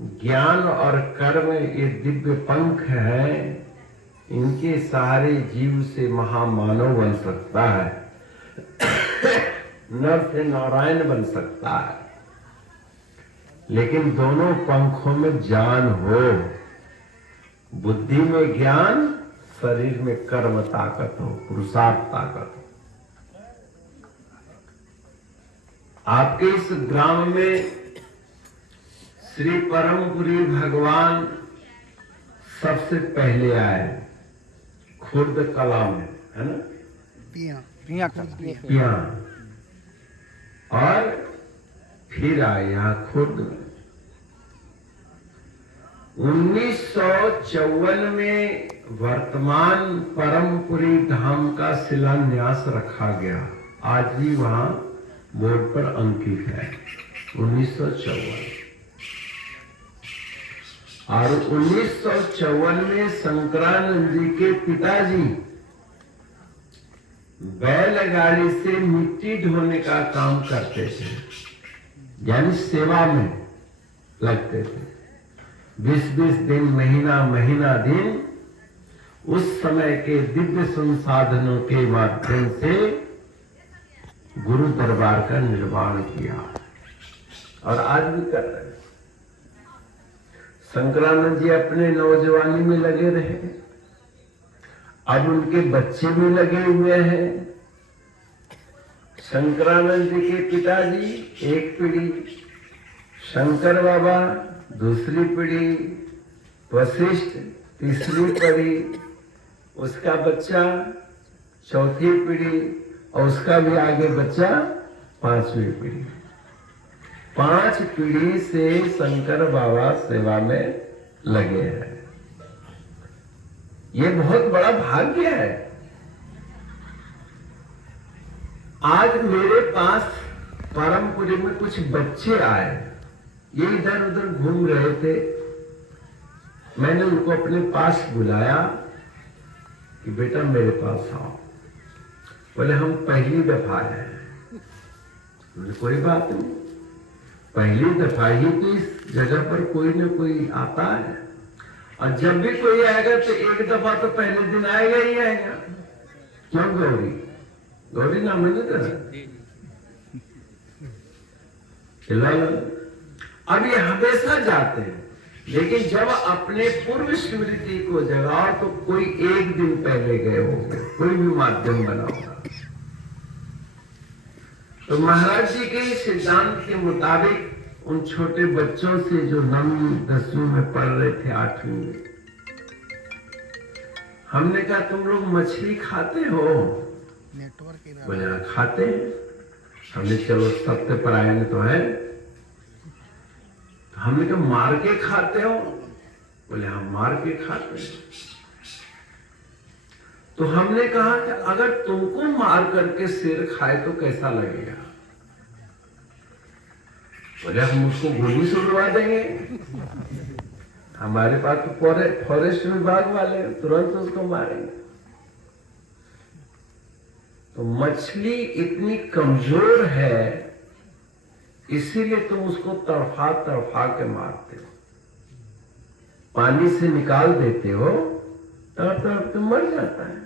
ज्ञान और कर्म ये दिव्य पंख हैं, इनके सहारे जीव से महामानव बन सकता है, नर से नारायण बन सकता है। लेकिन दोनों पंखों में जान हो, बुद्धि में ज्ञान, शरीर में कर्म ताकत हो, पुरुषार्थ ताकत हो। आपके इस ग्राम में श्री परमपुरी भगवान सबसे पहले आए, खुर्द कला में, है ना, पिया, और फिर आए यहाँ खुर्द में। 1954 में वर्तमान परमपुरी धाम का शिलान्यास रखा गया, आज भी वहां बोर्ड पर अंकित है, 1954। और 1954 में शंकरानंद जी के पिताजी बैलगाड़ी से मिट्टी ढोने का काम करते थे, यानी सेवा में लगते थे। 20-20 दिन, महीना दिन उस समय के दिव्य संसाधनों के माध्यम से गुरु दरबार का निर्माण किया, और आज भी कर रहे हैं। शंकरानंद जी अपने नौजवानी में लगे रहे, अब उनके बच्चे भी लगे हुए हैं। शंकरानंद जी के पिताजी एक पीढ़ी, शंकर बाबा दूसरी पीढ़ी, वशिष्ठ तीसरी पीढ़ी, उसका बच्चा चौथी पीढ़ी, और उसका भी आगे बच्चा पांचवी पीढ़ी। 5 पीढ़ी से शंकर बाबा सेवा में लगे हैं। ये बहुत बड़ा भाग्य है। आज मेरे पास परमपुरी में कुछ बच्चे आए, ये इधर उधर घूम रहे थे। मैंने उनको अपने पास बुलाया कि बेटा मेरे पास आओ। बोले हम पहली दफा आए हैं। बोले कोई बात नहीं, पहली दफा ही तो इस जगह पर कोई न कोई आता है, और जब भी कोई आएगा तो एक दफा तो पहले दिन आएगा ही आएगा। क्यों गौरी? गौरी नाम है ना तेरा? अब ये हमेशा जाते हैं, लेकिन जब अपने पूर्व स्मृति को जगाओ तो कोई एक दिन पहले गए होंगे, कोई भी माध्यम बना होगा। तो महाराज जी के सिद्धांत के मुताबिक उन छोटे बच्चों से जो 9वीं 10वीं में पढ़ रहे थे, 8वीं में, हमने कहा तुम लोग मछली खाते हो? बोले खाते हैं। हमने चलो सत्यपरायण तो है, तो हमने कहा मार के खाते हो? बोले हम मार के खाते हैं। तो हमने कहा कि अगर तुमको मार करके शेर खाए तो कैसा लगेगा? बोले हम उसको गोली सुलवा देंगे, हमारे पास तो फॉरेस्ट विभाग वाले तुरंत उसको मारेंगे। तो मछली इतनी कमजोर है, इसीलिए तुम उसको तड़फा तड़फा के मारते हो, पानी से निकाल देते हो, तड़प तड़प के मर जाता है।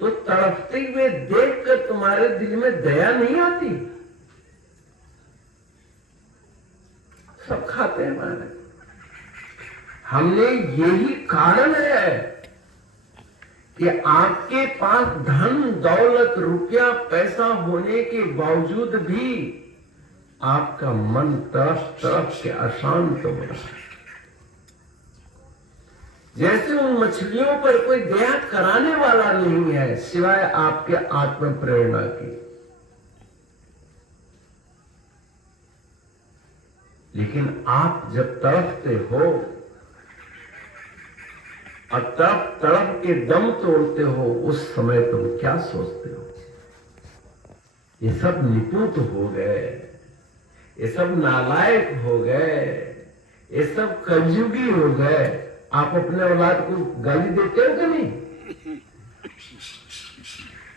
तो तड़पते हुए देखकर तुम्हारे दिल में दया नहीं आती? सब खाते हैं मारे। हमने यही कारण है कि आपके पास धन दौलत रुपया पैसा होने के बावजूद भी आपका मन तरफ तरफ के अशांत हो रहा है। जैसे उन मछलियों पर कोई दया कराने वाला नहीं है सिवाय आपके आत्म प्रेरणा की। लेकिन आप जब तड़पते हो और तड़प के दम तोड़ते हो, उस समय तुम क्या सोचते हो? ये सब निपुत हो गए, ये सब नालायक हो गए, ये सब कलयुगी हो गए। आप अपने औलाद को गाली देते हो कि नहीं?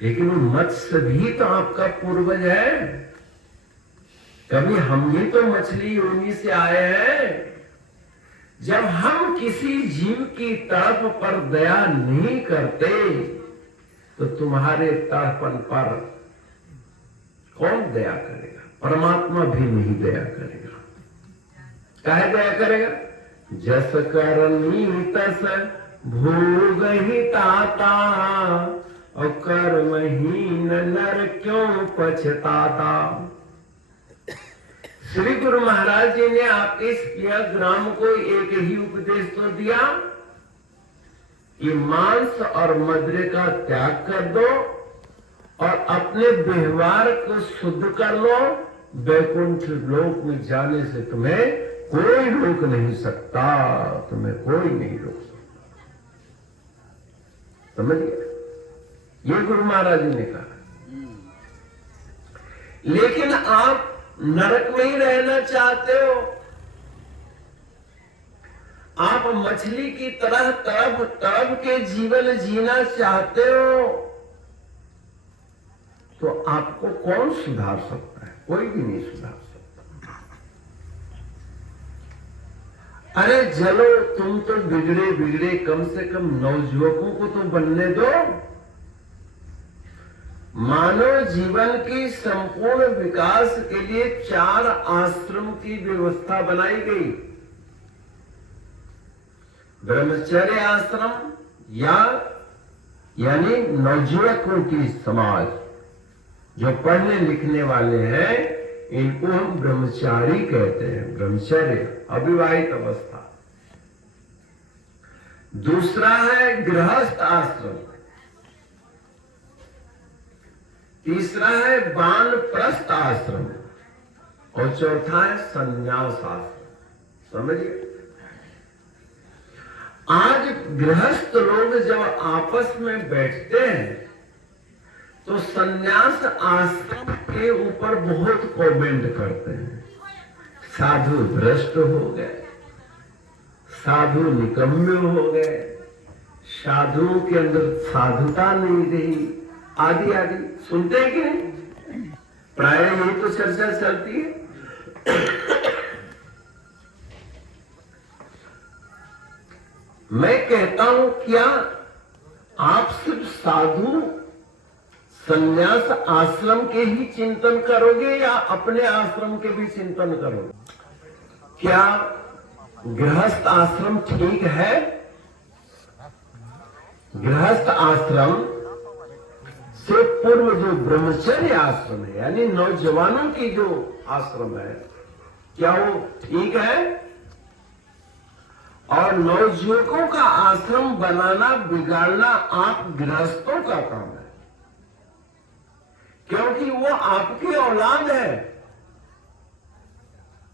लेकिन वो मत्स्य भी तो आपका पूर्वज है। कभी हम भी तो मछली योनि से आए हैं, जब हम किसी जीव की तड़प पर दया नहीं करते तो तुम्हारे तड़पन पर कौन दया करेगा? परमात्मा भी नहीं दया करेगा। काहे दया करेगा? जस करनी तस भोग ही ताता, और कर्महीन नर क्यों पछताता। श्री गुरु महाराज जी ने आपके इस ग्राम को एक ही उपदेश तो दिया कि मांस और मदिरा का त्याग कर दो और अपने व्यवहार को शुद्ध कर लो। वैकुंठ लोक में जाने से तुम्हें कोई रोक नहीं सकता, तुम्हें कोई नहीं रोक सकता। समझ गए? ये गुरु महाराज जी ने कहा। लेकिन आप नरक में ही रहना चाहते हो, आप मछली की तरह तड़प तड़प के जीवन जीना चाहते हो, तो आपको कौन सुधार सकता है? कोई भी नहीं सुधार सकता। अरे चलो, तुम तो बिगड़े बिगड़े कम से कम नवयुवकों को तो बनने दो। मानव जीवन की संपूर्ण विकास के लिए 4 आश्रम की व्यवस्था बनाई गई। ब्रह्मचर्य आश्रम यानी नवयुवकों की समाज, जो पढ़ने लिखने वाले हैं इनको हम ब्रह्मचारी कहते हैं। ब्रह्मचर्य अविवाहित अवस्था। दूसरा है गृहस्थ आश्रम। तीसरा है वानप्रस्थ आश्रम और चौथा है संन्यास आश्रम। समझिए, आज गृहस्थ लोग जब आपस में बैठते हैं तो संन्यास आश्रम के ऊपर बहुत कमेंट करते हैं। साधु भ्रष्ट हो गए, साधु निकम्मे हो गए, साधुओं के अंदर साधुता नहीं रही, आदि आदि। सुनते हैं कि नहीं? प्राय यही तो चर्चा चलती है। मैं कहता हूं, क्या आप सिर्फ साधु संन्यास आश्रम के ही चिंतन करोगे या अपने आश्रम के भी चिंतन करोगे? क्या गृहस्थ आश्रम ठीक है? गृहस्थ आश्रम से पूर्व जो ब्रह्मचर्य आश्रम है, यानी नौजवानों की जो आश्रम है, क्या वो ठीक है? और नवयुवकों का आश्रम बनाना बिगाड़ना आप गृहस्थों का काम है, क्योंकि वो आपकी औलाद है,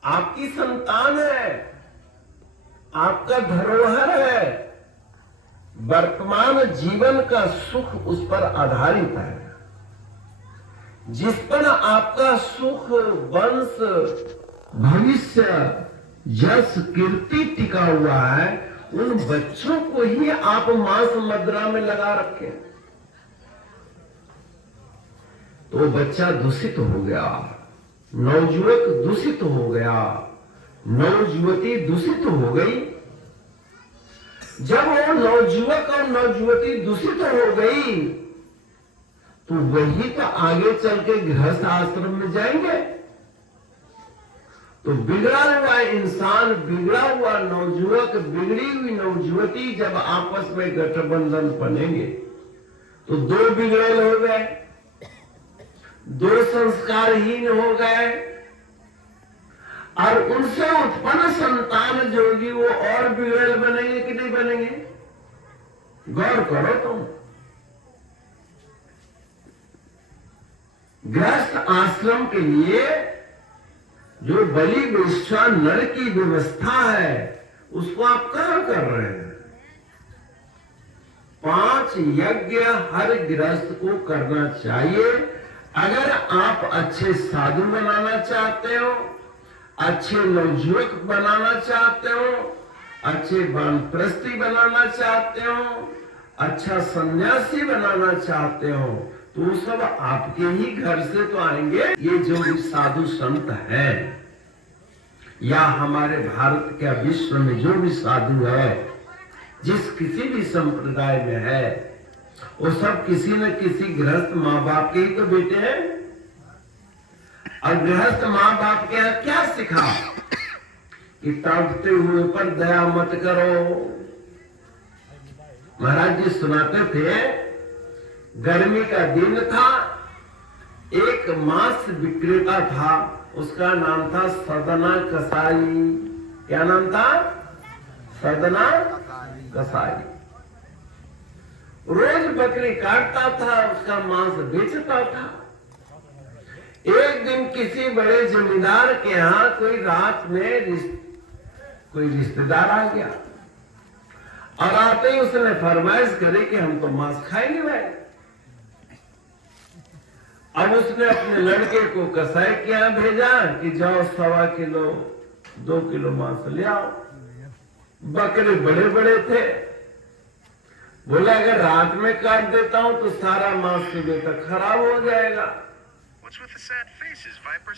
आपकी संतान है, आपका धरोहर है। वर्तमान जीवन का सुख उस पर आधारित है। जिस पर आपका सुख, वंश, भविष्य, यश, कीर्ति टिका हुआ है, उन बच्चों को ही आप मांस मदिरा में लगा रखे, तो बच्चा दूषित हो गया, नवयुवक दूषित हो गया, नवयुवती दूषित हो गई। जब वो नवयुवक और नवयुवती दूषित हो गई तो वही तो आगे चल के गृहस्थ आश्रम में जाएंगे। तो बिगड़ा हुआ इंसान, बिगड़ा हुआ नवयुवक, बिगड़ी हुई नवयुवती जब आपस में गठबंधन बनेंगे तो दो बिगड़ेल हो गए, दो संस्कारहीन हो गए, और उनसे उत्पन्न संतान जो होगी वो और बिगड़ेल बनेंगे कि नहीं बनेंगे? गौर करो तुम। गृहस्थ आश्रम के लिए जो बलि विश्वा नर की व्यवस्था है उसको आप कहां कर रहे हैं? 5 यज्ञ हर गृहस्थ को करना चाहिए। अगर आप अच्छे साधु बनाना चाहते हो, अच्छे नवयुवक बनाना चाहते हो, अच्छे वानप्रस्थी बनाना चाहते हो, अच्छा सन्यासी बनाना चाहते हो, तो सब आपके ही घर से तो आएंगे। ये जो भी साधु संत हैं, या हमारे भारत के विश्व में जो भी साधु है, जिस किसी भी संप्रदाय में है, वो सब किसी न किसी गृहस्थ माँ बाप के ही तो बेटे हैं। और गृहस्थ माँ बाप के यहाँ क्या सिखा कि तड़पते हुए पर दया मत करो। महाराज जी सुनाते थे, गर्मी का दिन था, एक मांस विक्रेता था, उसका नाम था सदना कसाई। क्या नाम था? सदना कसाई। रोज बकरी काटता था, उसका मांस बेचता था। एक दिन किसी बड़े जमींदार के यहाँ कोई रात में कोई रिश्तेदार आ गया और आते ही उसने फरमाइश करी कि हम तो मांस खाएंगे भाई। अब उसने अपने लड़के को कसाई के यहाँ भेजा कि जाओ 1.25 किलो 2 किलो मांस ले आओ। बकरे बड़े बड़े थे, बोला अगर रात में काट देता हूं तो सारा मांस सुबह तक खराब हो जाएगा,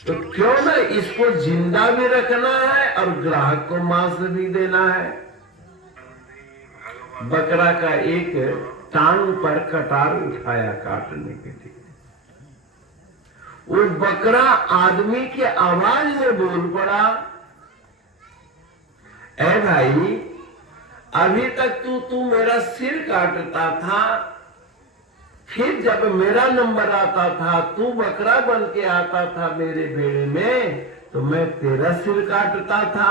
तो क्यों ना इसको जिंदा भी रखना है और ग्राहक को मांस भी देना है। बकरा का एक टांग पर कटार उठाया काटने के लिए। वो बकरा आदमी के आवाज में बोल पड़ा, ऐ भाई अभी तक तू मेरा सिर काटता था, फिर जब मेरा नंबर आता था तू बकरा बन के आता था मेरे बेड़े में, तो मैं तेरा सिर काटता था।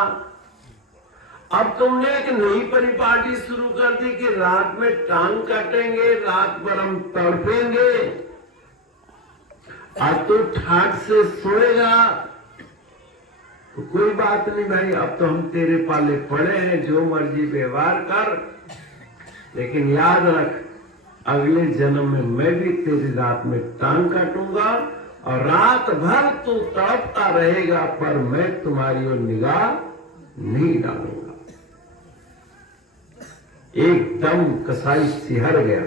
अब तुमने एक नई परिपाटी शुरू कर दी कि रात में टांग काटेंगे, रात भर हम तड़पेंगे, आज तो ठाट से सोएगा। तो कोई बात नहीं भाई, अब तो हम तेरे पाले पड़े हैं, जो मर्जी व्यवहार कर, लेकिन याद रख अगले जन्म में मैं भी तेरी रात में टांग काटूंगा और रात भर तू तड़पता रहेगा, पर मैं तुम्हारी ओर निगाह नहीं डालूंगा। एकदम कसाई सिहर गया,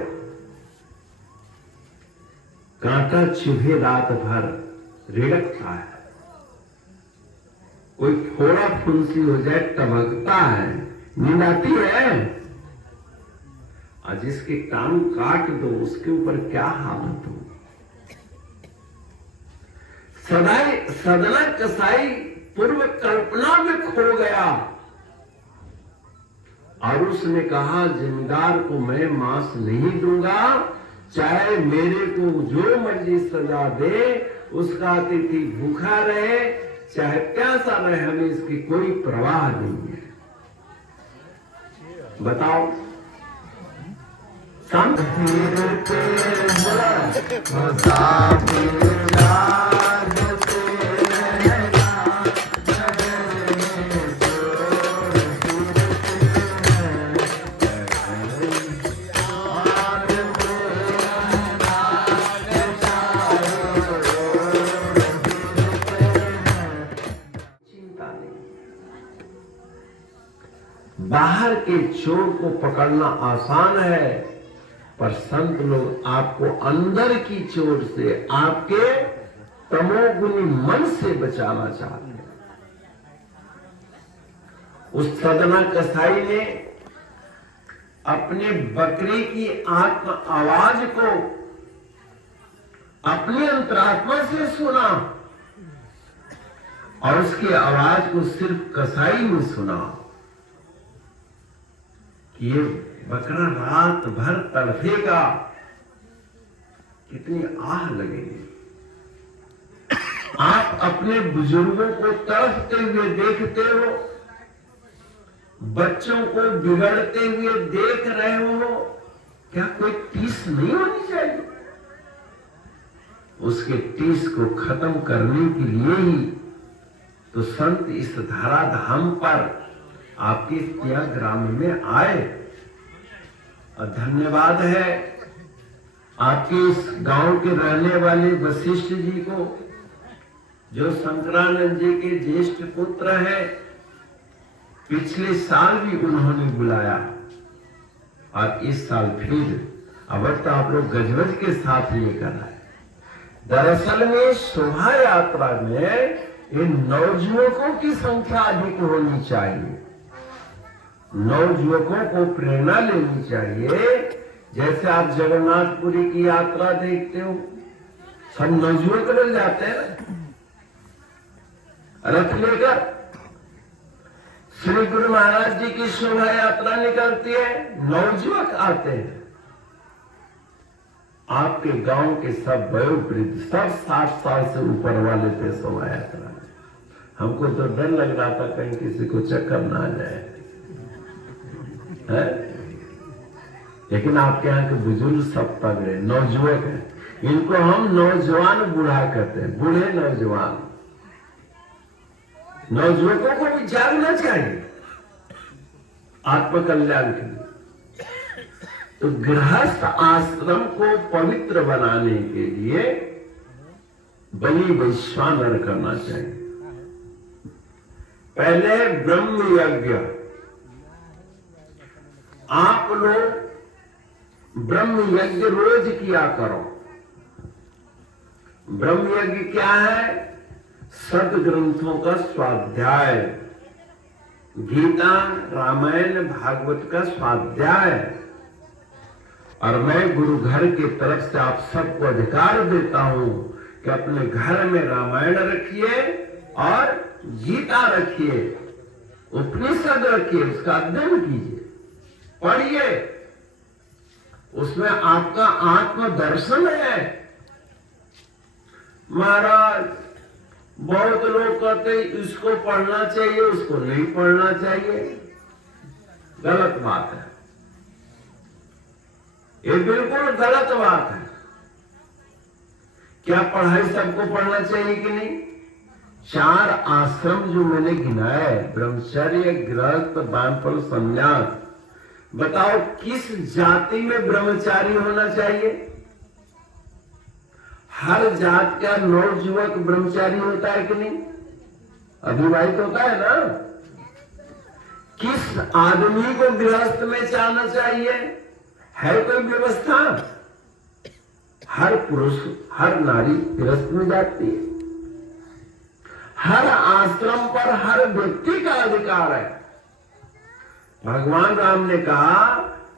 कांटा चुभे रात भर रिड़कता है, कोई फोड़ा फुंसी हो जाए टभकता है, नींद आती है। और जिसके कान काट दो उसके ऊपर क्या हालत हो। सदना कसाई पूर्व कल्पना में खो गया और उसने कहा जमींदार को मैं मांस नहीं दूंगा, चाहे मेरे को जो मर्जी सजा दे, उसका अतिथि भूखा रहे चाहे प्यासा रहे, हमें इसकी कोई परवाह नहीं है। बताओ बाहर के चोर को पकड़ना आसान है, पर संत लोग आपको अंदर की चोर से, आपके तमोगुनी मन से बचाना चाहते हैं। उस सदना कसाई ने अपने बकरी की आत्म आवाज को अपनी अंतरात्मा से सुना और उसकी आवाज को सिर्फ कसाई ने सुना। ये बकरा रात भर तड़फेगा, कितनी आह लगेगी। आप अपने बुजुर्गों को तड़फते हुए देखते हो, बच्चों को बिगड़ते हुए देख रहे हो, क्या कोई टीस नहीं होनी चाहिए? उसके टीस को खत्म करने के लिए ही तो संत इस धारा धाम पर आपके ग्राम में आए। और धन्यवाद है आपके इस गांव के रहने वाले वशिष्ठ जी को, जो शंकरानंद जी के ज्येष्ठ पुत्र है। पिछले साल भी उन्होंने बुलाया और इस साल फिर अब तो आप लोग गजवज के साथ लेकर आए। दरअसल में शोभा यात्रा में कि नवयुवकों की संख्या अधिक होनी चाहिए, नवयुवकों को प्रेरणा लेनी चाहिए। जैसे आप जगन्नाथपुरी की यात्रा देखते हो, सब नवयुवक लोग जाते हैं रथ लेकर। श्री गुरु महाराज जी की शोभा यात्रा निकलती है, नवयुवक आते हैं। आपके गांव के सब वयोवृद्ध, सब 60 साल से ऊपर वाले थे शोभा यात्रा में। हमको तो डर लग रहा था कहीं किसी को चक्कर ना आ जाए, है? लेकिन आपके यहाँ के बुजुर्ग सब तगड़े नौजुवक हैं। इनको हम नौजवान बूढ़ा कहते हैं, बूढ़े नौजवान। नौजुवकों को भी जागना चाहिए आत्मकल्याण के लिए। तो गृहस्थ आश्रम को पवित्र बनाने के लिए बलि वैश्वानर करना चाहिए। पहले ब्रह्म यज्ञ, आप लोग ब्रह्म यज्ञ रोज किया करो। ब्रह्म यज्ञ क्या है? सदग्रंथों का स्वाध्याय, गीता, रामायण, भागवत का स्वाध्याय। और मैं गुरु घर की तरफ से आप सबको अधिकार देता हूं कि अपने घर में रामायण रखिए और गीता रखिए, उपनिषद रखिए, उसका अध्ययन कीजिए, पढ़िए। उसमें आपका आत्मदर्शन है। महाराज बहुत लोग कहते इसको पढ़ना चाहिए, उसको नहीं पढ़ना चाहिए। गलत बात है, ये बिल्कुल गलत बात है। क्या पढ़ाई सबको पढ़ना चाहिए कि नहीं? 4 आश्रम जो मैंने गिनाया है, ब्रह्मचर्य, गृहस्थ, वानप्रस्थ, संन्यास, बताओ किस जाति में ब्रह्मचारी होना चाहिए? हर जात का नवयुवक ब्रह्मचारी होता है कि नहीं? अविवाहित होता है ना? किस आदमी को गृहस्थ में जाना चाहिए? है कोई व्यवस्था? हर पुरुष, हर नारी गृहस्थ में जाती है। हर आश्रम पर हर व्यक्ति का अधिकार है। भगवान राम ने कहा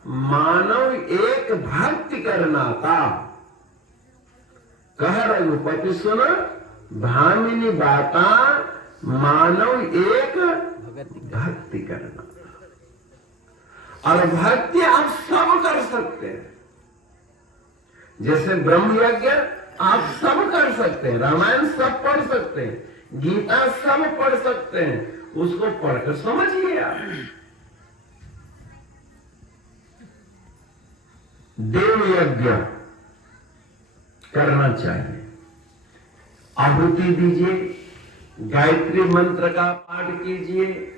मानव एक भक्ति करना था। कह रघुपति सुन भामिनी बाता, मानव एक भक्ति करना। और भक्ति आप सब कर सकते हैं। जैसे ब्रह्म यज्ञ आप सब कर सकते हैं, रामायण सब पढ़ सकते हैं, गीता सब पढ़ सकते हैं, उसको पढ़कर समझिए आप। देव यज्ञ करना चाहिए, आहुति दीजिए, गायत्री मंत्र का पाठ कीजिए,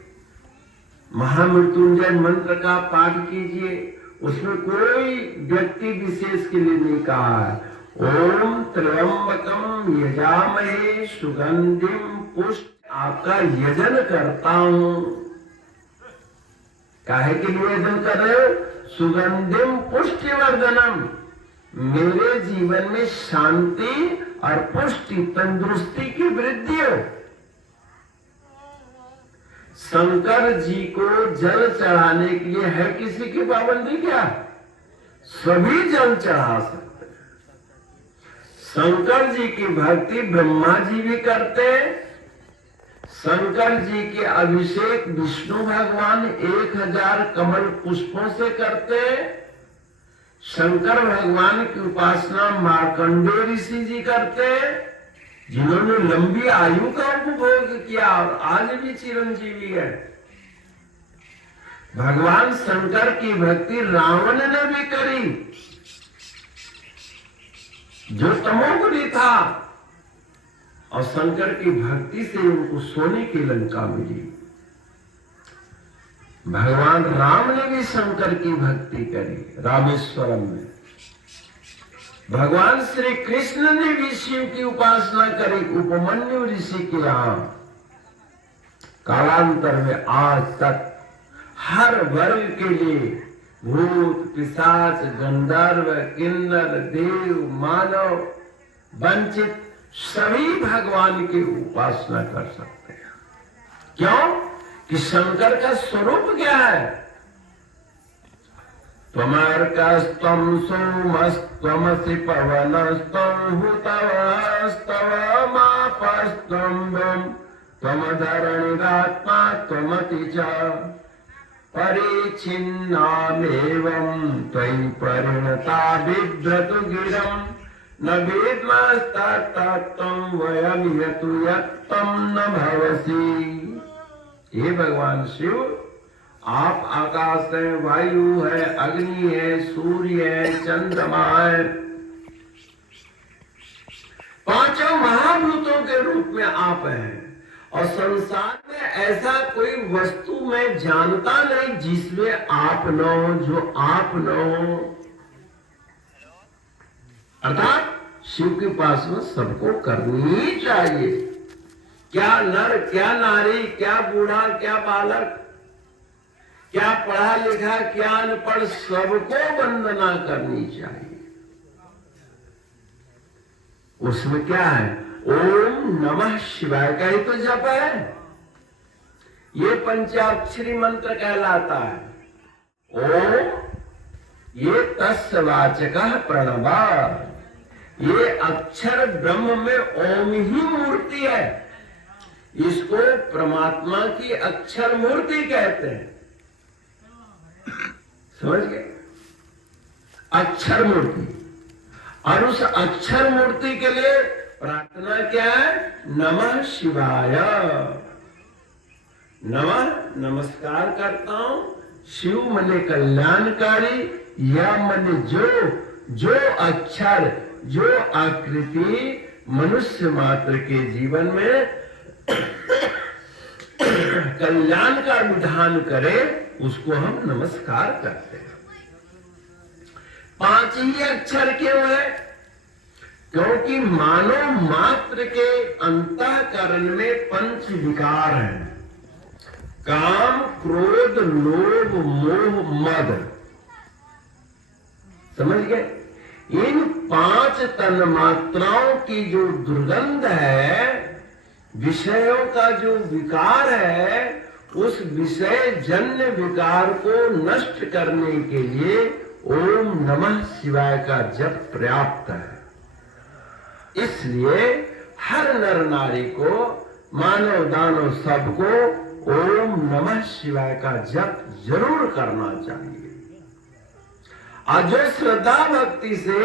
महामृत्युंजय मंत्र का पाठ कीजिए। उसमें कोई व्यक्ति विशेष के लिए नहीं कहा है। ओम त्र्यंबकम यजामहे सुगंधिम पुष्ट। आपका यजन करता हूं। काहे के लिए यजन कर रहे हो? सुगंधिम पुष्टिवर्धनम, मेरे जीवन में शांति और पुष्टि, तंदुरुस्ती की वृद्धि हो। शंकर जी को जल चढ़ाने के लिए है किसी की पाबंदी क्या? सभी जल चढ़ा सकते। शंकर जी की भक्ति ब्रह्मा जी भी करते। शंकर जी के अभिषेक विष्णु भगवान 1000 कमल पुष्पों से करते। शंकर भगवान की उपासना मार्कंडेय ऋषि जी करते, जिन्होंने लंबी आयु का उपभोग किया और आज भी चिरंजीवी है। भगवान शंकर की भक्ति रावण ने भी करी, जो तमोगुणी था, और शंकर की भक्ति से उनको सोने की लंका मिली। भगवान राम ने भी शंकर की भक्ति करी रामेश्वरम में। भगवान श्री कृष्ण ने भी शिव की उपासना करी उपमन्यु ऋषि के यहां। कालांतर में आज तक हर वर्ग के लिए भूत, पिशाच, गंधर्व, किन्नर, देव, मानव, वंचित सभी भगवान की उपासना कर सकते हैं। क्यों? कि शंकर का स्वरूप क्या है? त्वमर्कस्त्वं सोमस्त्वमसि पवनस्त्वं हुतवस्त्वमापस्त्वं व्योम त्वमधरणिरात्मा त्वमति च परिच्छिन्नामेवं त्वयि परिणता बिभ्रतु गिरं न वेद्मस्तत्तत्त्वं वयं यतु यत्तं न भवसि। हे भगवान शिव, आप आकाश है, वायु है, अग्नि है, सूर्य है, चंद्रमा है, पांचों महाभूतों के रूप में आप हैं। और संसार में ऐसा कोई वस्तु मैं जानता नहीं जिसमें आप न हो, जो आप न हो। अर्थात शिव के पास में सबको करनी ही चाहिए। क्या नर, क्या नारी, क्या बूढ़ा, क्या बालक, क्या पढ़ा लिखा, क्या अनपढ़, सबको वंदना करनी चाहिए। उसमें क्या है? ओम नमः शिवाय का ही तो जप है। ये पंचाक्षरी मंत्र कहलाता है। ओम, ये तस्य वाचकः प्रणवा, ये अक्षर ब्रह्म में ओम ही मूर्ति है। इसको परमात्मा की अक्षर मूर्ति कहते हैं। समझ गए? अक्षर मूर्ति। और उस अक्षर मूर्ति के लिए प्रार्थना क्या है? नमः शिवाय। नमः, नमस्कार करता हूं। शिव मने कल्याणकारी, या मने जो अक्षर, जो आकृति मनुष्य मात्र के जीवन में कल्याण का विधान करे, उसको हम नमस्कार करते हैं। 5 ही अक्षर क्यों है? क्योंकि मानव मात्र के अंतःकरण में 5 विकार हैं। काम, क्रोध, लोभ, मोह, मद। समझ गए? इन 5 तन्मात्राओं की जो दुर्गंध है, विषयों का जो विकार है, उस विषय जन्य विकार को नष्ट करने के लिए ओम नमः शिवाय का जप पर्याप्त है। इसलिए हर नर नारी को, मानव दानव सबको ओम नमः शिवाय का जप जरूर करना चाहिए। और जो श्रद्धा भक्ति से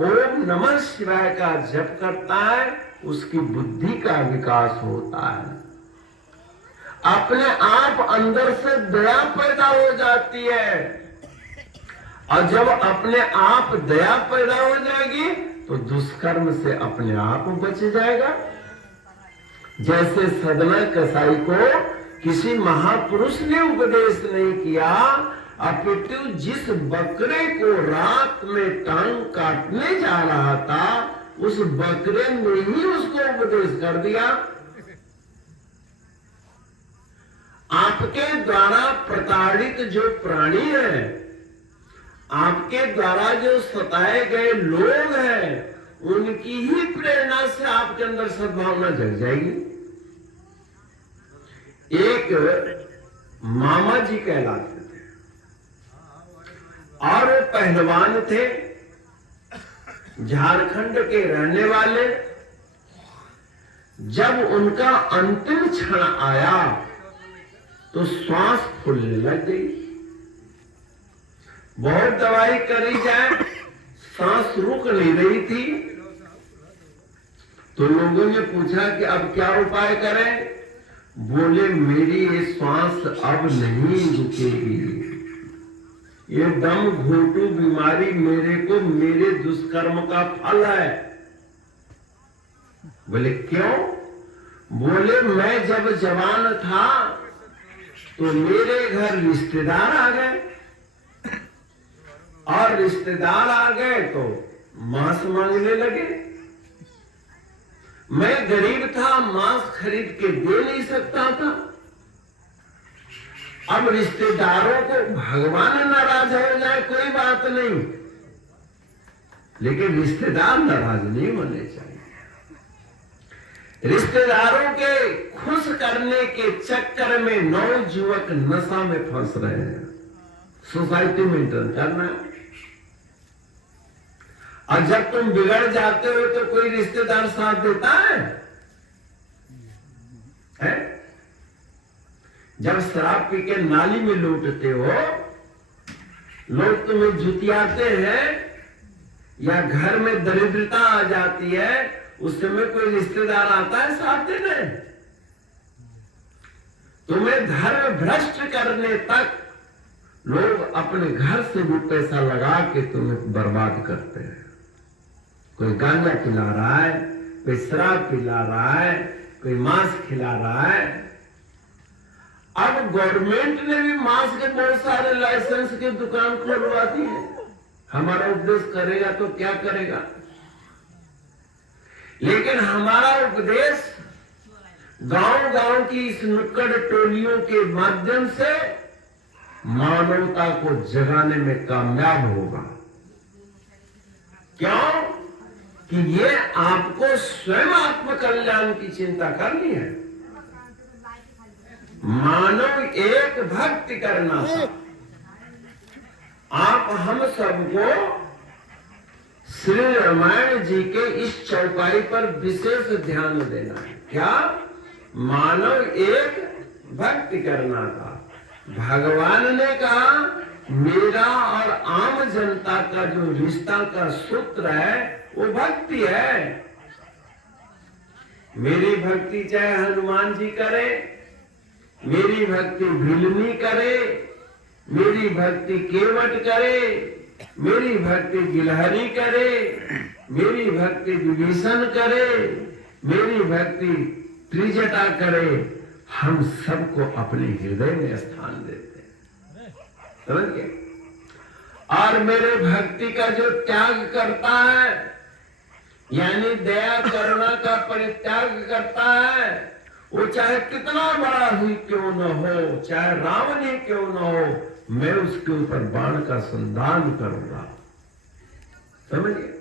ओम नमः शिवाय का जप करता है, उसकी बुद्धि का विकास होता है। अपने आप अंदर से दया पैदा हो जाती है। और जब अपने आप दया पैदा हो जाएगी तो दुष्कर्म से अपने आप बच जाएगा। जैसे सदना कसाई को किसी महापुरुष ने उपदेश नहीं किया, अपितु जिस बकरे को रात में टांग काटने जा रहा था, उस बकरे ने ही उसको उपदेश कर दिया। आपके द्वारा प्रताड़ित जो प्राणी है, आपके द्वारा जो सताए गए लोग हैं, उनकी ही प्रेरणा से आपके अंदर सद्भावना जग जाएगी। एक मामा जी कहलाते थे और वो पहलवान थे, झारखंड के रहने वाले। जब उनका अंतिम क्षण आया तो श्वास फूलने लग गई। बहुत दवाई करी जाए, सांस रुक नहीं रही थी। तो लोगों ने पूछा कि अब क्या उपाय करें? बोले मेरी ये श्वास अब नहीं रुकेगी। ये दम घोटू बीमारी मेरे दुष्कर्म का फल है। बोले क्यों? बोले मैं जब जवान था तो मेरे घर रिश्तेदार आ गए, और रिश्तेदार आ गए तो मांस मांगने लगे। मैं गरीब था, मांस खरीद के दे नहीं सकता था। अब रिश्तेदारों को भगवान नाराज हो जाए कोई बात नहीं, लेकिन रिश्तेदार नाराज नहीं होने चाहिए। रिश्तेदारों के खुश करने के चक्कर में नौजुवक नशा में फंस रहे हैं। सोसाइटी मेंटेन करना है। और जब तुम बिगड़ जाते हो तो कोई रिश्तेदार साथ देता है? जब शराब पी के नाली में लूटते हो, लोग तुम्हें जुतियाते हैं या घर में दरिद्रता आ जाती है, उस समय कोई रिश्तेदार आता है साथ देने? तुम्हें धर्म भ्रष्ट करने तक लोग अपने घर से भी पैसा लगा के तुम्हें बर्बाद करते हैं। कोई गांजा पिला रहा है, कोई शराब पिला रहा है, कोई मांस खिला रहा है। अब गवर्नमेंट ने भी मांस के बहुत सारे लाइसेंस की दुकान खोलवा दी है। हमारा उपदेश करेगा तो क्या करेगा? लेकिन हमारा उपदेश गांव गांव की इस नुक्कड़ टोलियों के माध्यम से मानवता को जगाने में कामयाब होगा। क्यों? कि ये आपको स्वयं आत्म कल्याण की चिंता करनी है। मानव एक भक्ति करना था। आप हम सबको श्री रामायण जी के इस चौपाई पर विशेष ध्यान देना है। क्या? मानव एक भक्ति करना था। भगवान ने कहा मेरा और आम जनता का जो रिश्ता का सूत्र है वो भक्ति है। मेरी भक्ति चाहे हनुमान जी करे, मेरी भक्ति भिलनी करे, मेरी भक्ति केवट करे, मेरी भक्ति गिलहरी करे, मेरी भक्ति विभीषण करे, मेरी भक्ति त्रिजटा करे, हम सबको अपने हृदय में स्थान देते हैं। समझ गए? और मेरे भक्ति का जो त्याग करता है, यानी दया करुणा का परित्याग करता है, वो चाहे कितना बड़ा ही क्यों न हो, चाहे रावण ही क्यों न हो, मैं उसके ऊपर बाण का संधान करूंगा। समझिए?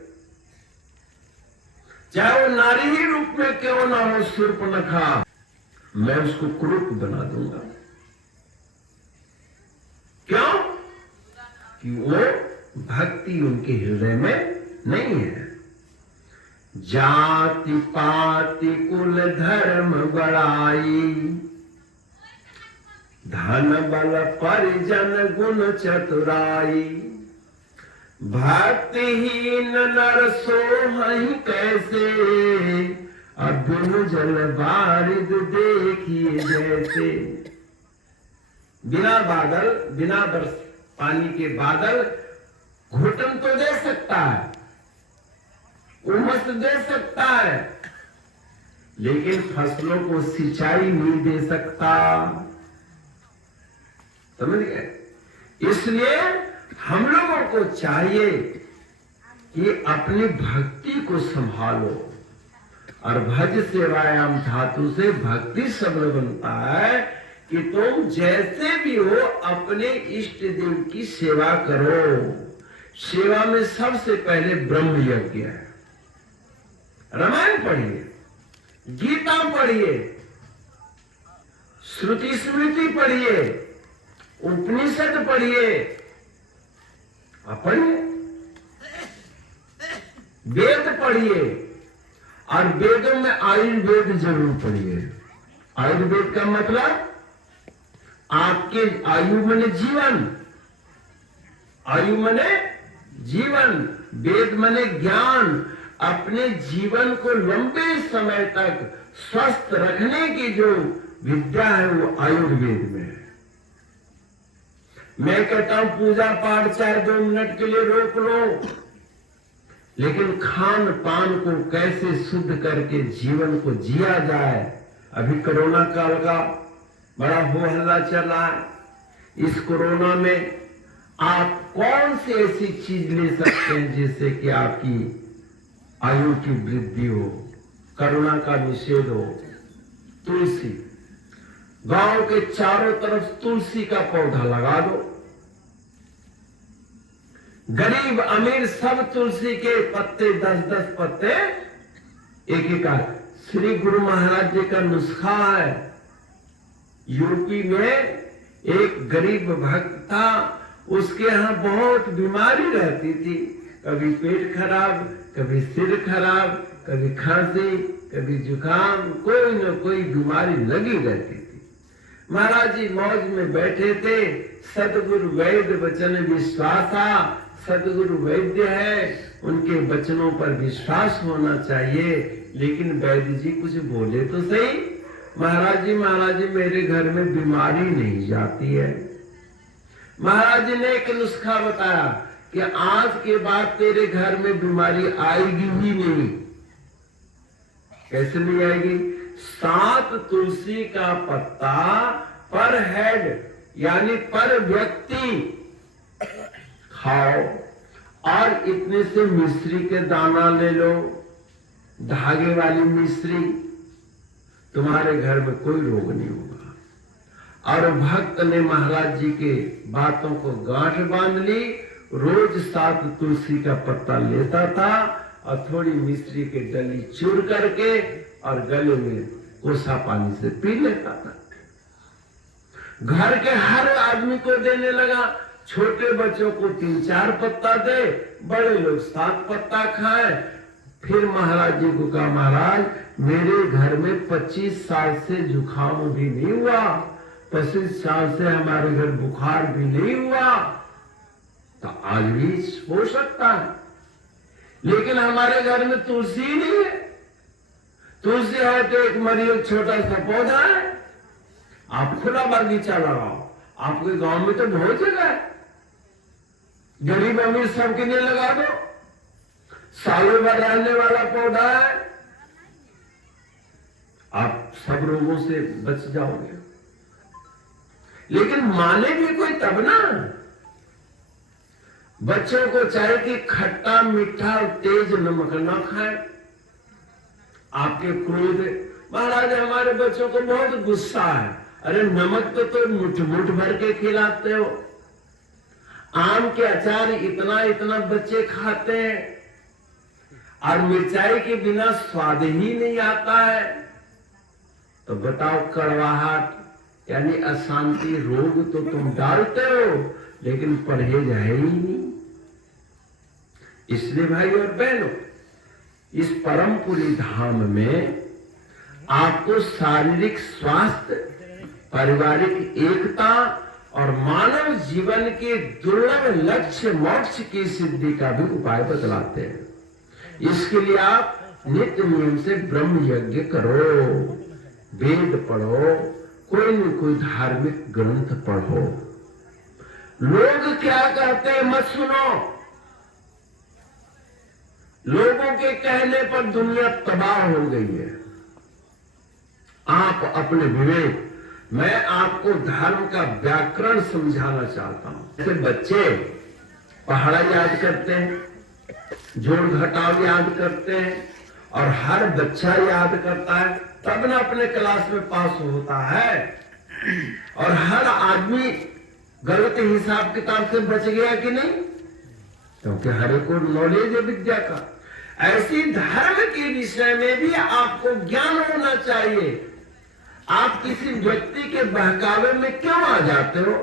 चाहे वो नारी ही रूप में क्यों न हो, शूर्पणखा, मैं उसको कुरूप बना दूंगा। क्यों? कि वो भक्ति उनके हृदय में नहीं है। जाति पाति कुल धर्म बड़ाई, धन बल परिजन गुण चतुराई, भक्तिहीन नर सोहहि कैसे, अब बिनु जल बारिद देखिए जैसे। बिना बादल, बिना बरस पानी के बादल घुटन तो दे सकता है, उमस दे सकता है, लेकिन फसलों को सिंचाई नहीं दे सकता। समझ गए? इसलिए हम लोगों को चाहिए कि अपनी भक्ति को संभालो। और भज सेवायाम धातु से भक्ति शब्द बनता है कि तुम जैसे भी हो अपने इष्ट देव की सेवा करो। सेवा में सबसे पहले ब्रह्म यज्ञ है। रामायण पढ़िए, गीता पढ़िए, श्रुति स्मृति पढ़िए, उपनिषद पढ़िए, पढ़िए, वेद पढ़िए, और वेदों में आयुर्वेद जरूर पढ़िए। आयुर्वेद का मतलब आपके आयु मने जीवन, आयु मने जीवन, वेद मने ज्ञान। अपने जीवन को लंबे समय तक स्वस्थ रखने की जो विद्या है वो आयुर्वेद में है। मैं कहता हूं पूजा पाठ चाहे 2 मिनट के लिए रोक लो, लेकिन खान पान को कैसे शुद्ध करके जीवन को जिया जाए। अभी कोरोना काल का बड़ा हो हल्ला चल रहा है। इस कोरोना में आप कौन सी ऐसी चीज ले सकते हैं जिससे कि आपकी आयु की वृद्धि हो, करुणा का निषेध हो? तुलसी। गांव के चारों तरफ तुलसी का पौधा लगा दो। गरीब अमीर सब तुलसी के पत्ते 10-10 पत्ते एक एक श्री गुरु महाराज जी का नुस्खा है। यूपी में एक गरीब भक्त था, उसके यहाँ बहुत बीमारी रहती थी, कभी पेट खराब, कभी सिर खराब, कभी खांसी, कभी जुकाम, कोई न कोई बीमारी लगी रहती थी। महाराज जी मौज में बैठे थे, सदगुरु वैद्य वचन विश्वासा, सदगुरु वैद्य है, उनके वचनों पर विश्वास होना चाहिए। लेकिन वैद्य जी कुछ बोले तो सही, महाराज जी मेरे घर में बीमारी नहीं जाती है। महाराज जी ने एक नुस्खा बताया कि आज के बाद तेरे घर में बीमारी आएगी ही नहीं। कैसे नहीं आएगी? 7 तुलसी का पत्ता पर हेड यानी पर व्यक्ति खाओ, और इतने से मिश्री के दाना ले लो, धागे वाली मिश्री, तुम्हारे घर में कोई रोग नहीं होगा। और भक्त ने महाराज जी के बातों को गांठ बांध ली, रोज 7 तुलसी का पत्ता लेता था और थोड़ी मिश्री के डली चूर करके और गले में कोसा पानी से पी लेता था। घर के हर आदमी को देने लगा, छोटे बच्चों को 3-4 पत्ता दे, बड़े लोग 7 पत्ता खाएं। फिर महाराज जी को कहा, महाराज मेरे घर में 25 साल से जुकाम भी नहीं हुआ, 25 साल से हमारे घर बुखार भी नहीं हुआ, तो आज भी हो सकता है, लेकिन हमारे घर में तुलसी ही नहीं है। तुलसी है तो एक मरियल छोटा सा पौधा है, आप खुला बगीचा लगाओ, आपके गांव में तो बहुत जगह है, गरीब अमीर सबके लिए लगा दो, सालों भर रहने वाला पौधा है, आप सब रोगों से बच जाओगे। लेकिन माने भी कोई तब ना। बच्चों को चाहे कि खट्टा मीठा और तेज नमक ना खाए। आपके क्रोध, महाराज हमारे बच्चों को बहुत गुस्सा है, अरे नमक तो मुठ मुठ भर के खिलाते हो, आम के अचार इतना इतना बच्चे खाते हैं, और मिर्चाई के बिना स्वाद ही नहीं आता है, तो बताओ कड़वाहट यानी अशांति रोग तो तुम डालते हो, लेकिन परहेज है ही नहीं। इसलिए भाई और बहनों, इस परमपुरी धाम में आपको शारीरिक स्वास्थ्य, पारिवारिक एकता और मानव जीवन के दुर्लभ लक्ष्य मोक्ष की सिद्धि का भी उपाय बतलाते हैं। इसके लिए आप नित्य नियम से ब्रह्म यज्ञ करो, वेद पढ़ो, कोई न कोई धार्मिक ग्रंथ पढ़ो। लोग क्या कहते हैं मत सुनो, लोगों के कहने पर दुनिया तबाह हो गई है। आप अपने विवेक, मैं आपको धर्म का व्याकरण समझाना चाहता हूं। जैसे बच्चे पहाड़ा याद करते हैं, जोड़ घटाव याद करते हैं, और हर बच्चा याद करता है, तब ना अपने क्लास में पास होता है। और हर आदमी गलत हिसाब किताब से बच गया कि नहीं, क्योंकि हर एक को नॉलेज है विद्या का। ऐसी धर्म के विषय में भी आपको ज्ञान होना चाहिए। आप किसी व्यक्ति के बहकावे में क्यों आ जाते हो?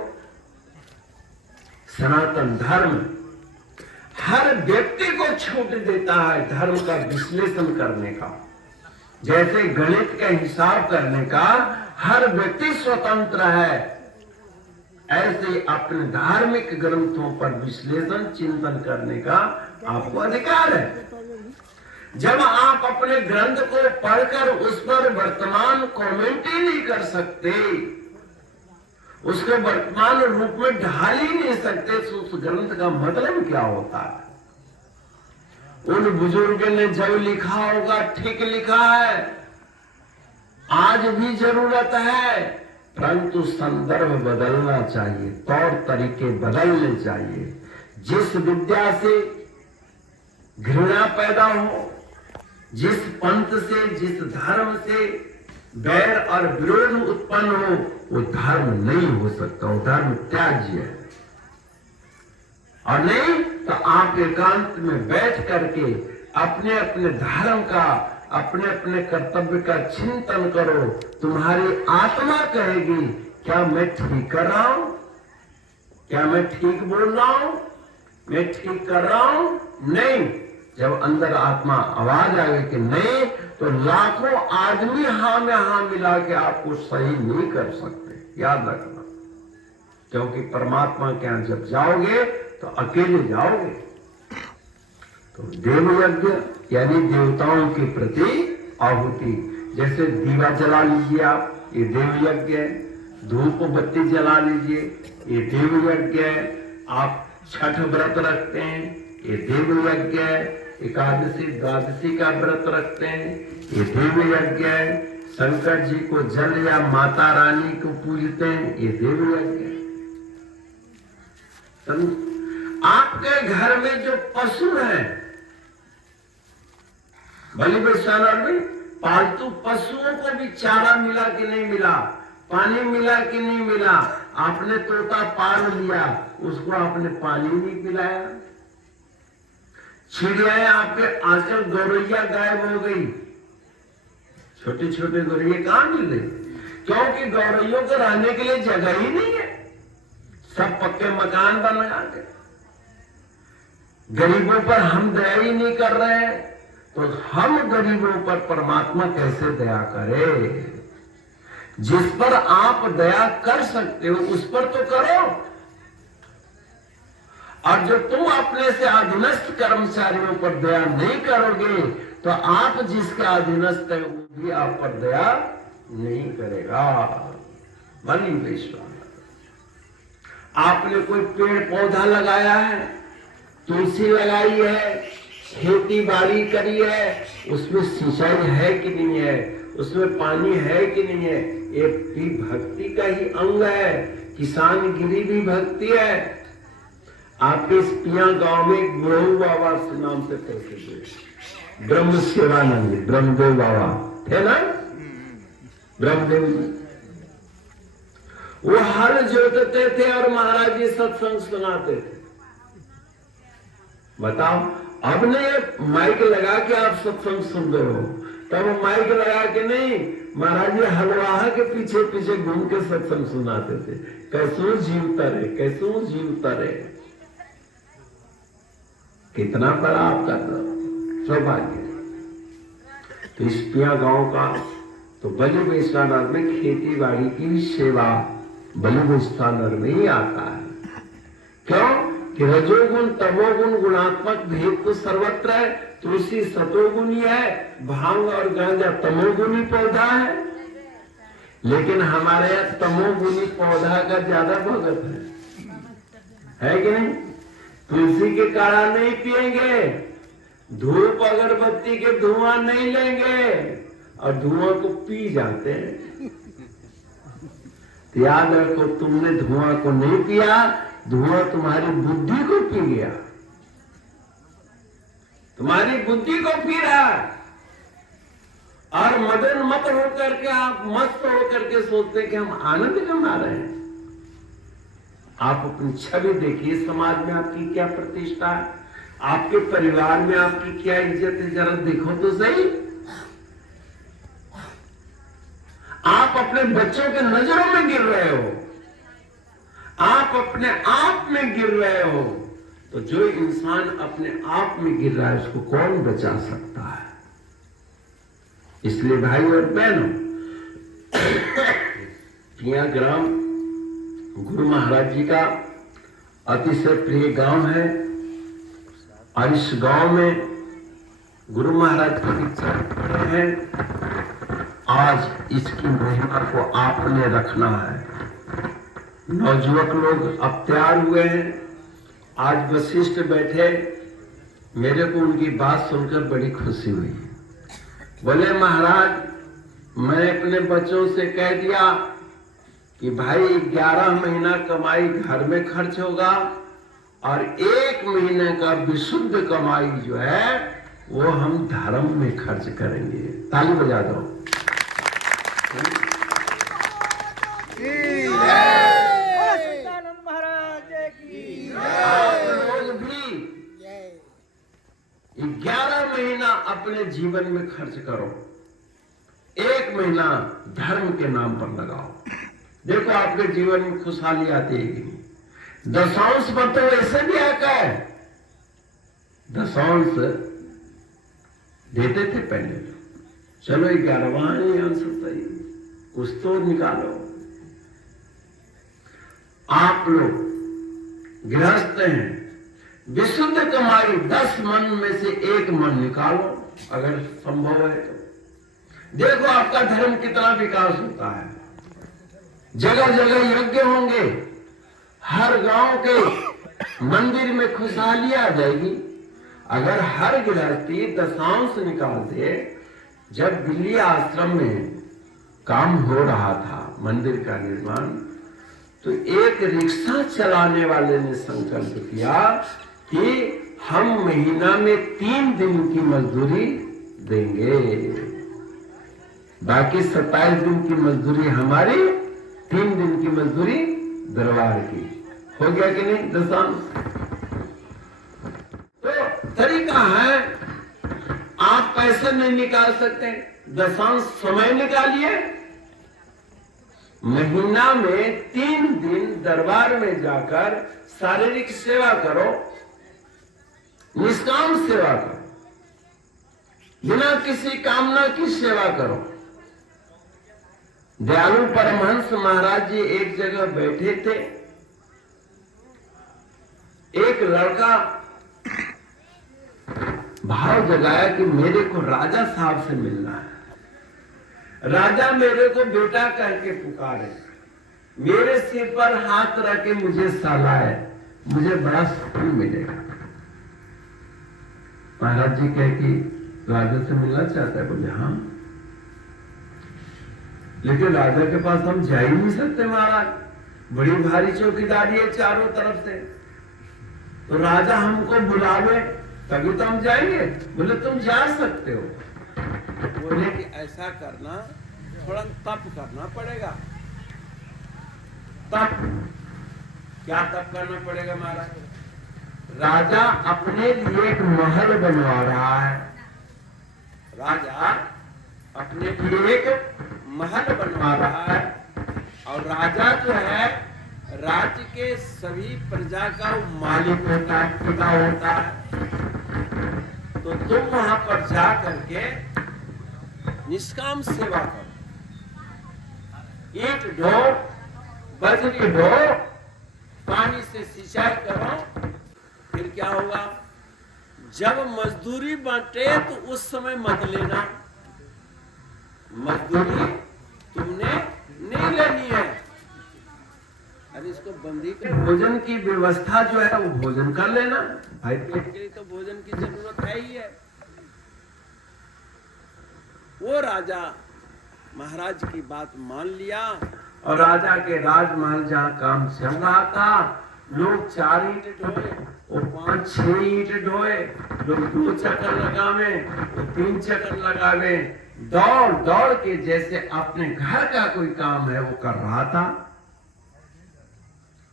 सनातन धर्म हर व्यक्ति को छूट देता है धर्म का विश्लेषण करने का। जैसे गणित का हिसाब करने का हर व्यक्ति स्वतंत्र है, ऐसे अपने धार्मिक ग्रंथों पर विश्लेषण चिंतन करने का आपको अधिकार है। जब आप अपने ग्रंथ को पढ़कर उस पर वर्तमान कमेंट ही नहीं कर सकते, उसको वर्तमान रूप में ढाल ही नहीं सकते, तो उस ग्रंथ का मतलब क्या होता है? उन बुजुर्ग ने जो लिखा होगा ठीक लिखा है, आज भी जरूरत है, परंतु संदर्भ बदलना चाहिए, तौर तरीके बदलने चाहिए। जिस विद्या से घृणा पैदा हो, जिस पंथ से, जिस धर्म से बैर और विरोध उत्पन्न हो, वो धर्म नहीं हो सकता, वो धर्म त्याज्य है। और नहीं तो आप एकांत में बैठ करके अपने अपने धर्म का, अपने अपने कर्तव्य का चिंतन करो। तुम्हारी आत्मा कहेगी क्या मैं ठीक कर रहा हूं, क्या मैं ठीक बोल रहा हूं, मैं ठीक कर रहा हूं? नहीं। जब अंदर आत्मा आवाज आए कि नहीं, तो लाखों आदमी हां में हां मिला के आपको सही नहीं कर सकते, याद रखना। क्योंकि परमात्मा के यहां जब जाओगे तो अकेले जाओगे। तो देव यज्ञ यानी देवताओं के प्रति आहुति, जैसे दीवा जला लीजिए आप, ये देव यज्ञ है। धूप बत्ती जला लीजिए, ये देव यज्ञ है। आप छठ व्रत रखते हैं, ये देव यज्ञ है। एकादशी द्वादशी का व्रत रखते हैं, ये देव यज्ञ है। शंकर जी को जल या माता रानी को पूजते हैं, ये देव यज्ञ है। आपके घर में जो पशु हैं, बलि वैश्वानर में पालतू पशुओं को भी चारा मिला कि नहीं मिला, पानी मिला कि नहीं मिला? आपने तोता पाल लिया, उसको आपने पानी नहीं पिलाया। चिड़िया आपके आजकल गौरैया गायब हो गई, छोटे छोटे गौरैया कहां मिल गई? क्योंकि गौरैयों को रहने के लिए जगह ही नहीं है, सब पक्के मकान बना के। गरीबों पर हम दया ही नहीं कर रहे हैं, तो हम गरीबों पर परमात्मा कैसे दया करे? जिस पर आप दया कर सकते हो उस पर तो करो। और जो तुम अपने से अधीनस्थ कर्मचारियों पर दया नहीं करोगे, तो आप जिसके अधीनस्थ है वो भी आप पर दया नहीं करेगा। बलि वैश्वानर, आपने कोई पेड़ पौधा लगाया है, तुलसी लगाई है, खेती बाड़ी करी है, उसमें सिंचाई है कि नहीं है, उसमें पानी है कि नहीं है, ये भी भक्ति का ही अंग है। किसान गिरी भी भक्ति है। आपके इस पिया गांव में एक ब्रह्म बाबा के नाम से प्रसिद्ध है, ब्रह्म सेवानंद ब्रह्मदेव बाबा थे ना, ब्रह्मदेव। वो हल जोतते थे और महाराज जी सत्संग सुनाते थे। बताओ, अब नहीं माइक लगा के आप सत्संग सुन रहे हो, तब माइक लगा के नहीं, महाराज जी हलवाहा के पीछे पीछे घूम के सत्संग सुनाते थे। कैसो जीवता रहे, कैसो जीवता रहे। कितना बड़ा आपका सौभाग्य। तो इस पिया गांव का तो बलि वैश्वानर में खेती बाड़ी की सेवा बलि वैश्वानर में ही आता है। क्यों कि रजोगुण तमोगुण गुणात्मक भेद तो सर्वत्र है। तुलसी सतोगुणी है, भांग और गांजा तमोगुणी पौधा है। लेकिन हमारे यहाँ तमोगुणी पौधा का ज्यादा भगत है कि नहीं? तुलसी के काढ़ा नहीं पिएंगे, धूप अगरबत्ती के धुआं नहीं लेंगे, और धुआं को पी जाते हैं। याद रखो, तुमने धुआं को नहीं पिया, धुआं तुम्हारी बुद्धि को पी गया, तुम्हारी बुद्धि को पी रहा। और मदन मत होकर के आप मस्त होकर के सोचते कि हम आनंद कमा रहे हैं। आप अपनी छवि देखिए, समाज में आपकी क्या प्रतिष्ठा है, आपके परिवार में आपकी क्या इज्जत है, जरा देखो तो सही। आप अपने बच्चों के नजरों में गिर रहे हो, आप अपने आप में गिर रहे हो। तो जो इंसान अपने आप में गिर रहा है उसको कौन बचा सकता है? इसलिए भाई और बहनों, पिया ग्राम गुरु महाराज जी का अतिशय प्रिय गांव है। और इस गांव में गुरु महाराज की दीक्षा है। आज इसकी महिमा को आपने रखना है। नौजुवक लोग अब तैयार हुए हैं। आज वशिष्ठ बैठे, मेरे को उनकी बात सुनकर बड़ी खुशी हुई। बोले महाराज, मैं अपने बच्चों से कह दिया कि भाई 11 महीना कमाई घर में खर्च होगा और 1 महीने का विशुद्ध कमाई जो है वो हम धर्म में खर्च करेंगे। ताली बजा दो। आप लोग भी 11 महीना अपने जीवन में खर्च करो, 1 महीना धर्म के नाम पर लगाओ, देखो आपके जीवन में खुशहाली आती है कि नहीं। दशांश पर तो वैसे भी आता है, दशांश देते थे पहले, चलो 11वां अंश सही, कुछ तो निकालो। आप लोग गृहस्थ हैं, विशुद्ध कमाई 10 मन में से 1 मन निकालो अगर संभव है तो, देखो आपका धर्म कितना विकास होता है। जगह जगह यज्ञ होंगे, हर गांव के मंदिर में खुशहाली आ जाएगी। अगर हर गृहस्थी दशांश निकाल दे। जब दिल्ली आश्रम में काम हो रहा था मंदिर का निर्माण, तो एक रिक्शा चलाने वाले ने संकल्प किया कि हम महीना में 3 दिन की मजदूरी देंगे, बाकी 27 दिन की मजदूरी हमारी, 3 दिन की मजदूरी दरबार की। हो गया कि नहीं दशांश? तो तरीका है, आप पैसे नहीं निकाल सकते, दशांश समय निकालिए। महीना में 3 दिन दरबार में जाकर शारीरिक सेवा करो, निष्काम सेवा करो, बिना किसी कामना की सेवा करो। दयालु परमहंस महाराज जी एक जगह बैठे थे, एक लड़का भाव जगाया कि मेरे को राजा साहब से मिलना है। राजा मेरे को बेटा कह के पुकारे, मेरे सिर पर हाथ रख के मुझे सहलाए, मुझे बड़ा सुकून मिलेगा। महाराज जी कहे कि राजा से मिलना चाहता है? बोले हाँ, लेकिन राजा के पास हम जा ही नहीं सकते महाराज, बड़ी भारी चौकीदारी है चारों तरफ से, तो राजा हमको बुलावे तभी तो हम जाएंगे। बोले तुम जा सकते हो। बोले कि ऐसा करना, थोड़ा तप करना पड़ेगा। तप क्या तप करना पड़ेगा महाराज? राजा अपने लिए एक महल बनवा रहा है, राजा अपने लिए एक महल बनवा रहा है, और राजा जो है राज्य के सभी प्रजा का मालिक होता है, पिता होता है। तो तुम वहां पर जा करके निष्काम सेवा करो, ईंट ढो, बजरी ढो, पानी से सिंचाई करो। फिर क्या होगा? जब मजदूरी बांटे तो उस समय मत लेना, मजदूरी तुमने नहीं लेनी है। अरे इसको बंदी कर, भोजन की व्यवस्था जो है वो भोजन कर लेना भाई, पेट के लिए तो भोजन की जरूरत है ही है। वो राजा महाराज की बात मान लिया, और राजा के राजमहल जहाँ काम चल रहा था, लोग 4 ईंट ढोए, वो 5-6 ईंट ढोए, लोग 2 चक्कर लगावे, वो 3 चक्कर लगावे, दौड़ दौड़ के जैसे अपने घर का कोई काम है वो कर रहा था।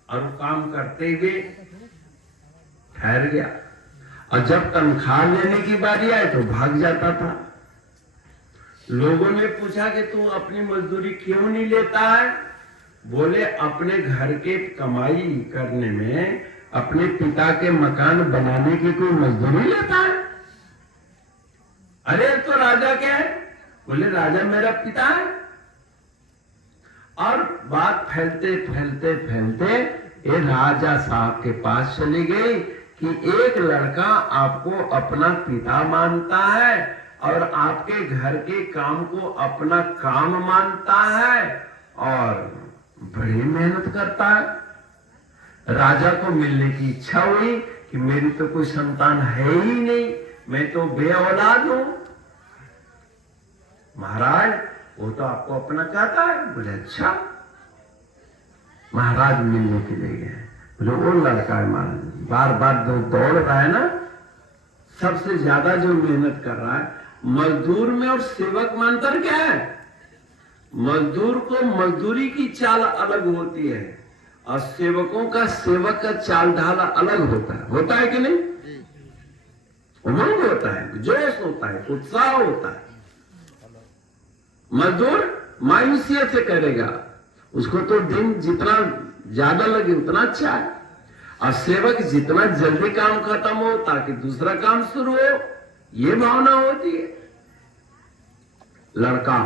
और काम करते हुए ठहर गया, और जब तनख्वाह लेने की बारी आई तो भाग जाता था। लोगों ने पूछा कि तू अपनी मजदूरी क्यों नहीं लेता है? बोले अपने घर के कमाई करने में अपने पिता के मकान बनाने की कोई मजदूरी लेता है? अरे तो राजा क्या है? बोले राजा मेरा पिता है। और बात फैलते फैलते फैलते ये राजा साहब के पास चली गई कि एक लड़का आपको अपना पिता मानता है और आपके घर के काम को अपना काम मानता है और बड़ी मेहनत करता है। राजा को मिलने की इच्छा हुई कि मेरी तो कोई संतान है ही नहीं, मैं तो बे औलाद हूं। महाराज वो तो आपको अपना कहता है। बोले अच्छा। महाराज मिलने के लिए गए। बोले वो लड़का है महाराज, बार बार दौड़ रहा है ना, सबसे ज्यादा जो मेहनत कर रहा है। मजदूर में और सेवक में अंतर क्या है? मजदूर को मजदूरी की चाल अलग होती है और सेवकों का सेवक का चाल ढाल अलग होता है कि नहीं? उमंग होता है, जोश होता है, उत्साह होता है। मजदूर मायूसियत से करेगा, उसको तो दिन जितना ज्यादा लगे उतना अच्छा है। और सेवक जितना जल्दी काम खत्म हो ताकि दूसरा काम शुरू हो, ये भावना होती है। लड़का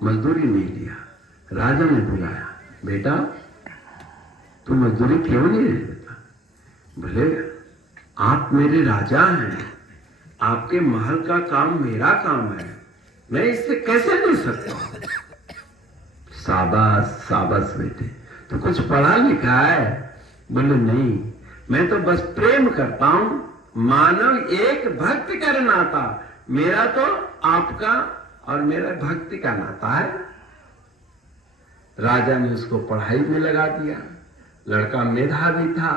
मजदूरी नहीं दिया, राजा ने बुलाया, बेटा तू मजदूरी क्यों नहीं देता? बोले आप मेरे राजा हैं, आपके महल का काम मेरा काम है, मैं इससे कैसे दे सकता? शाबाश शाबाश बेटे, तो कुछ पढ़ा लिखा है? बोले नहीं, मैं तो बस प्रेम करता हूं, मानव एक भक्ति का नाता, मेरा तो आपका और मेरा भक्ति का नाता है। राजा ने उसको पढ़ाई में लगा दिया। लड़का मेधावी था,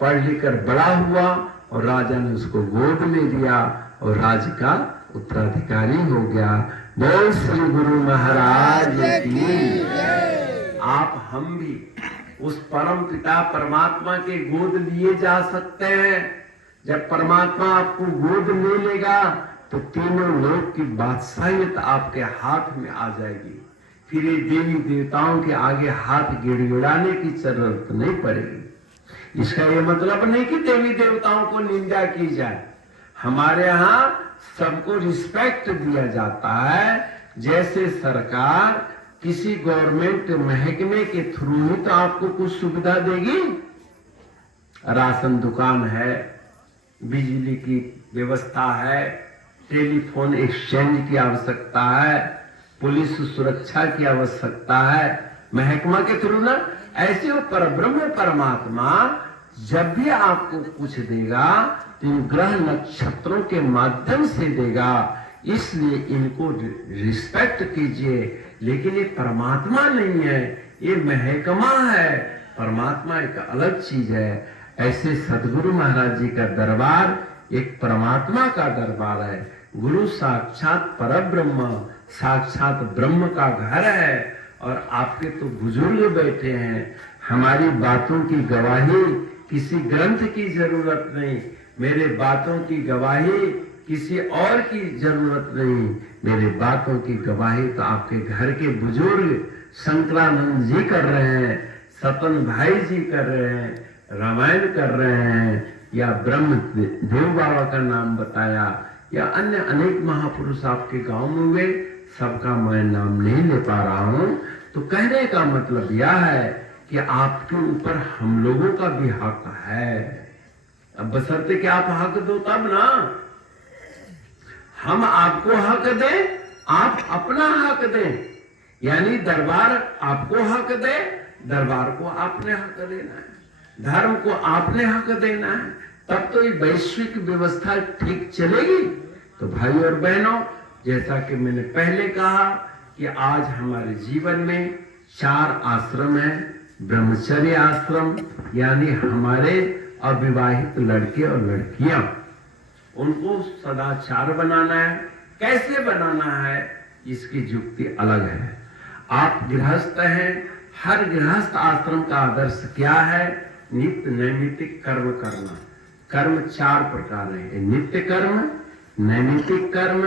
पढ़ लिख कर बड़ा हुआ और राजा ने उसको गोद में दिया और राज्य का उत्तराधिकारी हो गया। बोल श्री गुरु महाराज की। आप हम भी उस परम पिता परमात्मा के गोद लिए जा सकते हैं। जब परमात्मा आपको गोद ले लेगा तो तीनों लोक की बादशाहियत आपके हाथ में आ जाएगी। फिर ये देवी देवताओं के आगे हाथ गिड़गिड़ाने की जरूरत नहीं पड़ेगी। इसका ये मतलब नहीं कि देवी देवताओं को निंदा की जाए। हमारे यहाँ सबको रिस्पेक्ट दिया जाता है। जैसे सरकार किसी गवर्नमेंट महकमे के थ्रू ही तो आपको कुछ सुविधा देगी। राशन दुकान है, बिजली की व्यवस्था है, टेलीफोन एक्सचेंज की आवश्यकता है, पुलिस सुरक्षा की आवश्यकता है, महकमा के थ्रू ना। ऐसे वो परब्रह्म परमात्मा जब भी आपको कुछ देगा तो इन ग्रह नक्षत्रों के माध्यम से देगा। इसलिए इनको रिस्पेक्ट कीजिए। लेकिन ये परमात्मा नहीं है, ये महकमा है। परमात्मा एक अलग चीज है। ऐसे सदगुरु महाराज जी का दरबार एक परमात्मा का दरबार है। गुरु साक्षात परब्रह्म, साक्षात ब्रह्म का घर है। और आपके तो बुजुर्ग बैठे हैं। हमारी बातों की गवाही किसी ग्रंथ की जरूरत नहीं, मेरे बातों की गवाही किसी और की जरूरत नहीं। मेरे बातों की गवाही तो आपके घर के बुजुर्ग शंकरानंद जी कर रहे हैं, सतन भाई जी कर रहे हैं, रामायण कर रहे हैं, या ब्रह्म देव बाबा का नाम बताया, या अन्य अनेक महापुरुष आपके गांव में हुए। सबका मैं नाम नहीं ले पा रहा हूं। तो कहने का मतलब यह है कि आपके ऊपर हम लोगों का भी हक है। अब बशर्ते कि आप हक दो तब ना। हम आपको हक दें, आप अपना हक दें। यानी दरबार आपको हक दे, दरबार को आपने हक देना है, धर्म को आपने हक देना है। तब तो ये वैश्विक व्यवस्था ठीक चलेगी। तो भाई और बहनों, जैसा कि मैंने पहले कहा कि आज हमारे जीवन में 4 आश्रम है। ब्रह्मचर्य आश्रम यानी हमारे अविवाहित लड़के और लड़कियां, उनको सदाचार बनाना है। कैसे बनाना है इसकी युक्ति अलग है। आप गृहस्थ हैं, हर गृहस्थ आश्रम का आदर्श क्या है? नित्य नैमित्तिक कर्म करना। कर्म 4 प्रकार है, नित्य कर्म, नैमित्तिक कर्म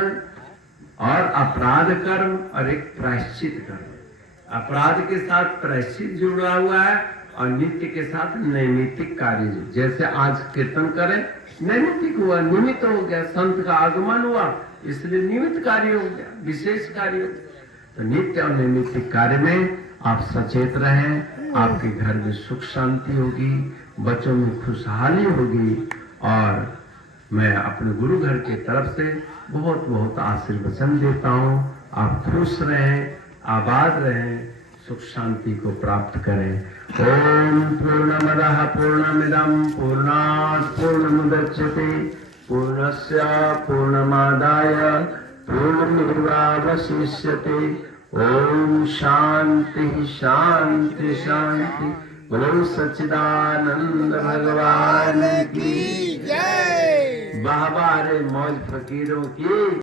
और अपराध कर्म और एक प्रायश्चित कर्म। अपराध के साथ प्रायश्चित जुड़ा हुआ है और नित्य के साथ नैमित्तिक कार्य। जैसे आज कीर्तन करें, नैमित्तिक हुआ, निमित्त हो गया, संत का आगमन हुआ, इसलिए निमित्त कार्य हो गया, विशेष कार्य हो गया। तो नित्य और नैमित्तिक कार्य में आप सचेत रहें। आपके घर में सुख शांति होगी, बच्चों में खुशहाली होगी। और मैं अपने गुरु घर की तरफ से बहुत बहुत आशीर्वचन देता हूँ। आप खुश रहें, आबाद रहें, सुख शांति को प्राप्त करें। ओम पूर्णमदः पूर्णमिदं पूर्णात् पूर्णमुदच्यते पूर्णस्य पूर्णमादाय पूर्णमेवावशिष्यते। ओम शांति शांति शांति। बोलो सच्चिदानंद भगवान की जय। बाबा रे मौज फकीरों की।